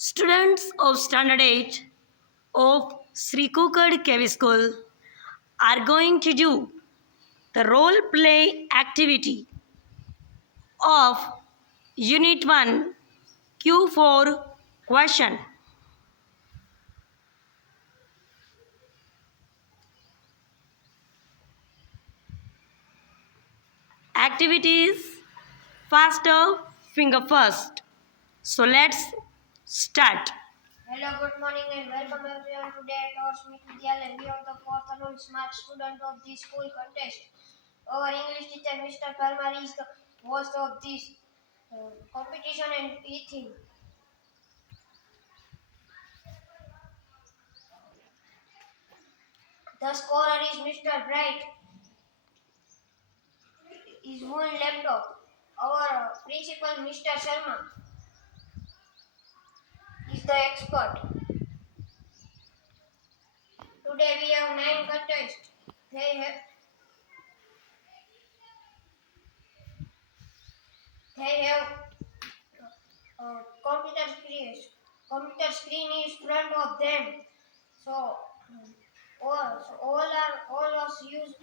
Students of Standard 8 of Sri Kukad KV School are going to do the role play activity of Unit 1 Q4 question. Activities faster finger first. So let's start. Hello, good morning and welcome everyone. Today at our Smith Vidyalaya, we are the fourth and smart student of this school contest. Our English teacher, Mr. Parmar, is the host of this competition and he thinks. The scorer is Mr. Bright, his own laptop. Our principal, Mr. Sharma, is the expert. Today we have 9 contests. They have computer screen is front of them. So all of us use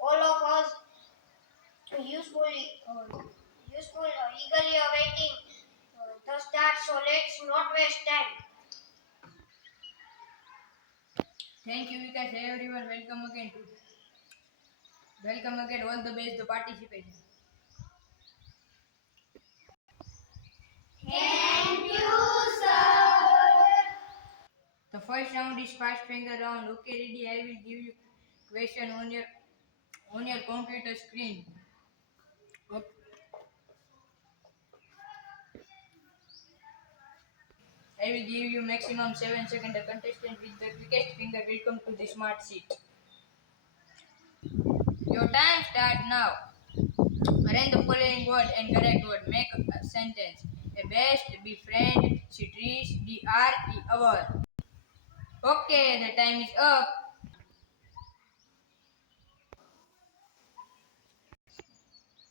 all of us useful eagerly awaiting the start. So let's not waste time. Thank you, Vikas. Hey everyone, welcome again. All the best to participate. Thank you, sir. The first round is fast finger round. Okay, ready? I will give you question on your computer screen. Okay. I will give you maximum 7 seconds. The contestant with the quickest finger will come to the smart sheet. Your time start now. Arrange the following word and correct word. Make a sentence. A best, befriend, she trees, the hour. Okay, the time is up.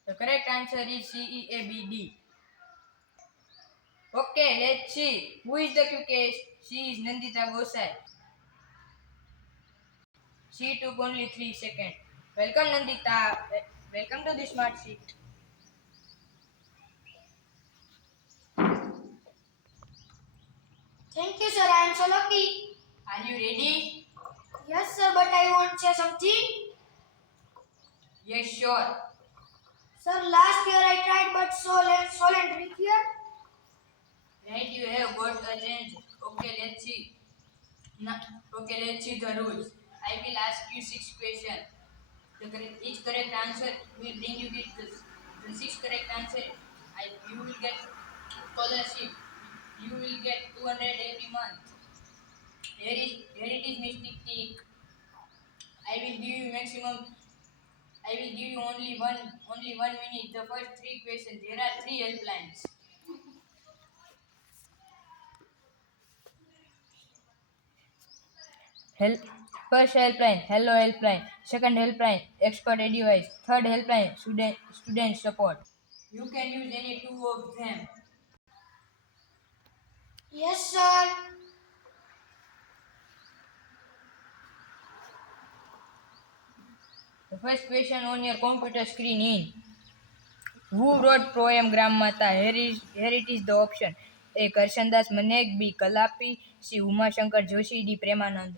The correct answer is CEABD. Okay, let's see. Who is the quickest? She is Nandita Gosai. She took only 3 seconds. Welcome, Nandita. Welcome to the smart sheet. Thank you, sir. I am so lucky. Are you ready? Yes, sir, but I want to say something. Yes, sure. Sir, last year I tried but Solent here. Right, you have got a change. Okay, let's see. Now, okay, let's see the rules. I will ask you 6 questions. Each correct answer will bring you the 6 correct answer. You will get scholarship. You will get 200 every month. Here it is mistake. I will give you maximum. I will give you only 1 minute. The first 3 questions. There are 3 helplines. First helpline, hello helpline. Second helpline, expert advice. Third helpline, student support. You can use any 2 of them. Yes, sir. The first question on your computer screen is who wrote poem Gram Mata? Here it is the option. A. Karshandas Manek, B. Kalapi, C. Uma Shankar Joshi, D. Premanand.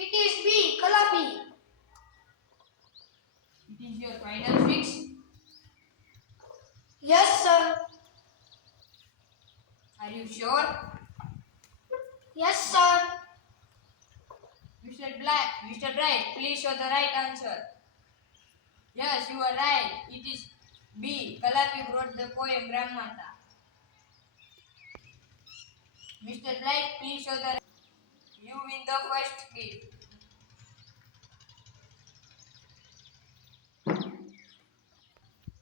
It is B. Kalapi. It is your final fix. Yes, sir. Are you sure? Yes, sir. Mr. Bright, please show the right answer. Yes, you are right. It is B. Kalapi wrote the poem Gram Mata. Mr. Bright, please show the. You win the first gift.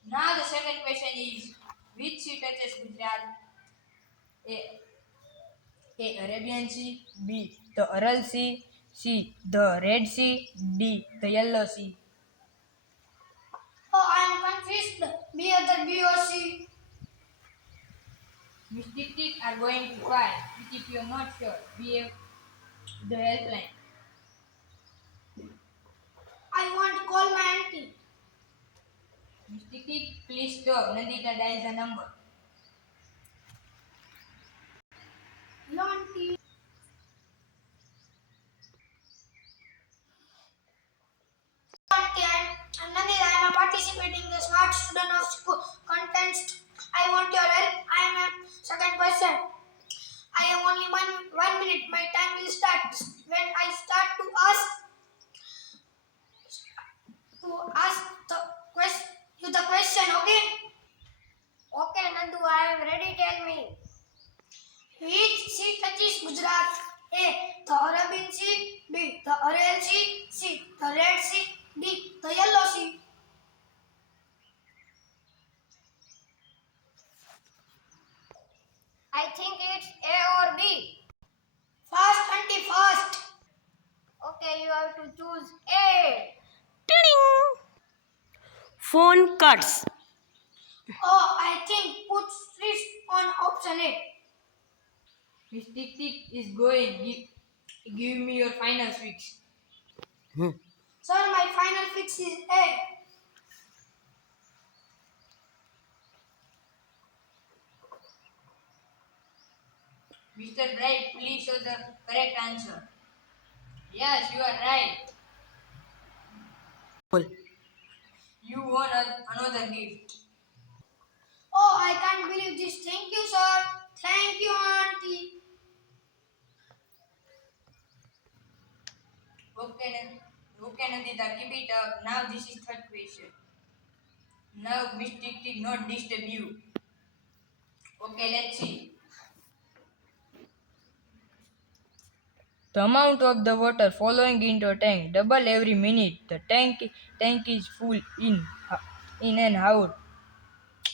Now the second question is which sea touches Gujarat? A. Arabian Sea, B. The Aral Sea, C. The Red Sea, D. The Yellow Sea. Oh, I am confused. B other B or C. Miss Tick Tick are going to call, but if you are not sure, we have the helpline. I want to call my auntie. Miss Tick Tick, please stop. Nandita dials the number. Hello auntie. Auntie, I'm Nandita. I'm a participating in the Smart Student of School contest. I want your help. I am a second person. I have only one minute. My time will start when I start to ask the question. Okay? Okay, Nandu. I am ready. Tell me. Which sea touches Gujarat? A. The Arabian Sea. B. The Aral Sea. C. The Red Sea. D. The Yellow Sea. I think it's A or B. Fast, auntie, fast. Okay, you have to choose A. Ding! Phone cuts. Oh, I think put this on option A. Miss Tick Tick is going. Give me your final fix. Sir, my final fix is A. Mr. Bright, please show the correct answer. Yes, you are right. You won another gift. Oh, I can't believe this. Thank you, sir. Thank you, auntie. Okay, Nandita, keep it up. Now this is third question. Now Miss Tick Tick not disturb you. Okay, let's see. The amount of the water flowing into a tank double every minute. The tank is full in and out.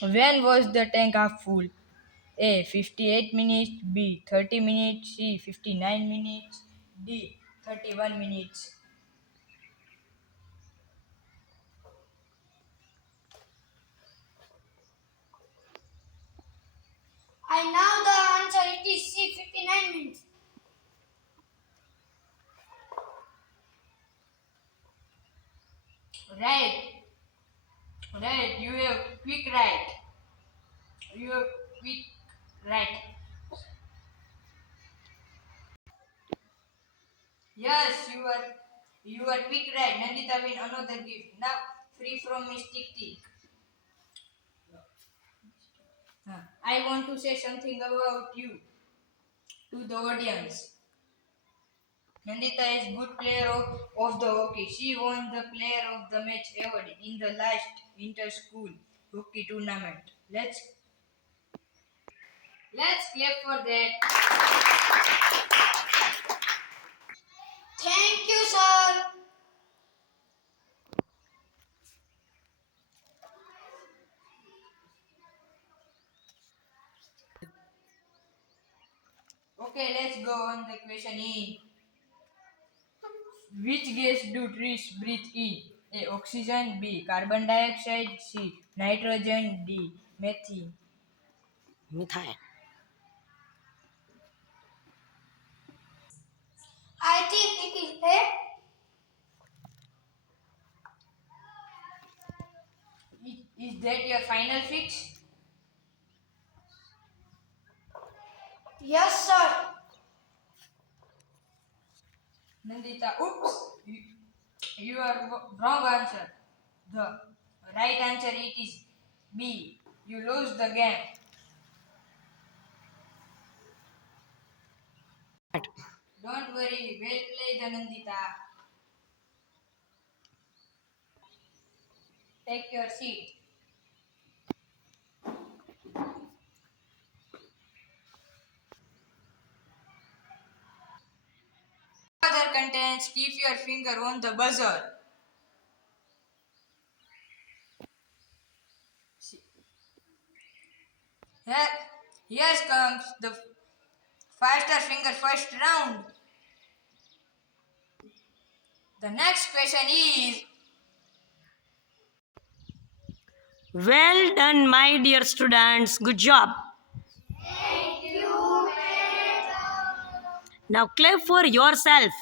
When was the tank half full? A. 58 minutes. B. 30 minutes. C. 59 minutes. D. 31 minutes. I now the answer. It is C. 59 minutes. Right. Right. You have quick right. You have quick right. Yes, you are quick right. Nandita win another gift. Now free from Miss Tick Tick. I want to say something about you to the audience. Nandita is good player of the hockey. She won the player of the match award in the last inter-school hockey tournament. Let's clap for that. Thank you, sir. Okay, let's go on the question E. Which gas do trees breathe in? A. Oxygen. B. Carbon dioxide. C. Nitrogen. D. Methane. Methane. I think it is A. Is that your final fix? Yes, sir. Nandita, oops, you are wrong answer. The right answer it is B. You lose the game. Don't worry, well played, Nandita. Take your seat. Other contents, keep your finger on the buzzer. Here, here comes the faster finger first round. The next question is Well done, my dear students. Good job. Now clap for yourself.